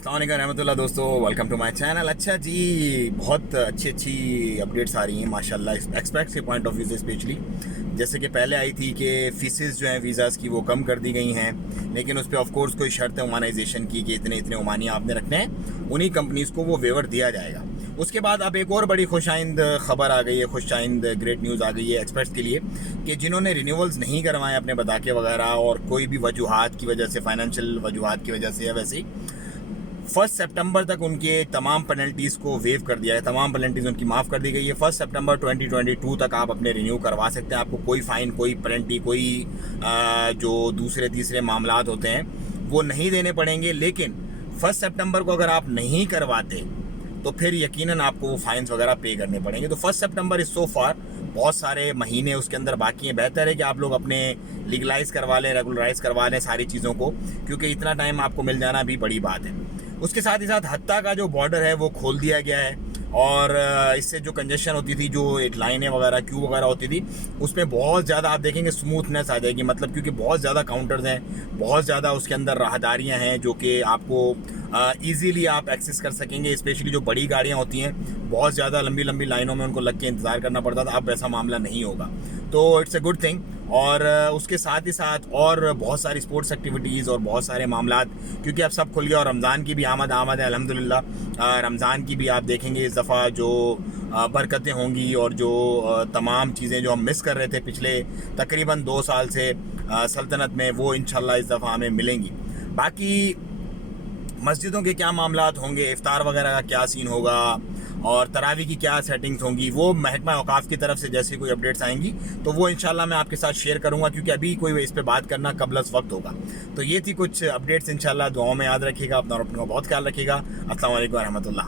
अस्सलाम वालेकुम रहमतुल्लाह दोस्तों, वेलकम टू माय चैनल। अच्छा जी, बहुत अच्छी अपडेट्स आ रही हैं माशाल्लाह, एक्सपेक्ट्स के पॉइंट ऑफ व्यू से स्पेशली। जैसे कि पहले आई थी कि फ़ीसेस जो हैं वीज़ाज़ की वो कम कर दी गई हैं, लेकिन उस पर ऑफ कोर्स कोई शर्त है ओमानाइजेशन की कि इतने इतने ओमानिया आपने रखने हैं, उन्हीं कंपनीज़ को वो वेवर दिया जाएगा। उसके बाद अब एक और बड़ी खुशाइंद खबर आ गई है, खुशाइंद ग्रेट न्यूज़ आ गई है एक्सपर्ट्स के लिए कि जिन्होंने रिन्यूअल्स नहीं करवाए अपने बताके वगैरह और कोई भी वजूहात की वजह से, फाइनेंशियल वजूहात की वजह से या वैसे ही, 1 सितंबर तक उनके तमाम पेनल्टीज़ को वेव कर दिया है, तमाम पेनल्टीज़ उनकी माफ़ कर दी गई है। 1 सितंबर 2022 तक आप अपने रिन्यू करवा सकते हैं। आपको कोई फ़ाइन, कोई पेनल्टी, कोई जो दूसरे तीसरे मामलात होते हैं वो नहीं देने पड़ेंगे। लेकिन 1 सितंबर को अगर आप नहीं करवाते तो फिर यकीनन आपको वो फाइन्स वगैरह पे करने पड़ेंगे। तो 1 सितंबर इस सो फार बहुत सारे महीने उसके अंदर बाकी हैं। बेहतर है कि आप लोग अपने लीगलाइज़ करवा लें, रेगुलराइज़ करवा लें सारी चीज़ों को, क्योंकि इतना टाइम आपको मिल जाना भी बड़ी बात है। उसके साथ ही साथ हत्ता का जो बॉर्डर है वो खोल दिया गया है, और इससे जो कंजेशन होती थी, जो एक लाइनें वगैरह क्यू वगैरह होती थी, उसमें बहुत ज़्यादा आप देखेंगे स्मूथनेस आ जाएगी। मतलब क्योंकि बहुत ज़्यादा काउंटर्स हैं, बहुत ज़्यादा उसके अंदर राहदारियाँ हैं जो कि आपको ईज़िली आप एक्सेस कर सकेंगे। स्पेशली जो बड़ी गाड़ियाँ होती हैं, बहुत ज़्यादा लंबी लंबी लाइनों में उनको लग के इंतज़ार करना पड़ता था, अब वैसा मामला नहीं होगा। तो इट्स अ गुड थिंग। और उसके साथ ही साथ और बहुत सारी स्पोर्ट्स एक्टिविटीज़ और बहुत सारे मामलात, क्योंकि अब सब खुल गया और रमज़ान की भी आमद है अल्हम्दुलिल्लाह। रमज़ान की भी आप देखेंगे इस दफ़ा जो बरकतें होंगी और जो तमाम चीज़ें जो हम मिस कर रहे थे पिछले तकरीबन 2 साल से सल्तनत में, वो इंशाल्लाह इस दफ़ा हमें मिलेंगी। बाकी मस्जिदों के क्या मामलात होंगे, इफ्तार वगैरह का क्या सीन होगा और तरावी की क्या सेटिंग्स होंगी, वो महकमा औकाफ़ की तरफ से जैसे कोई अपडेट्स आएंगी तो वो इंशाल्लाह मैं आपके साथ शेयर करूंगा, क्योंकि अभी कोई इस पे बात करना कबलस वक्त होगा। तो ये थी कुछ अपडेट्स। इंशाल्लाह दुआओं में याद रखिएगा अपना और अपने को बहुत ख्याल रखिएगा। अस्सलाम वालेकुम रहमतुल्लाह।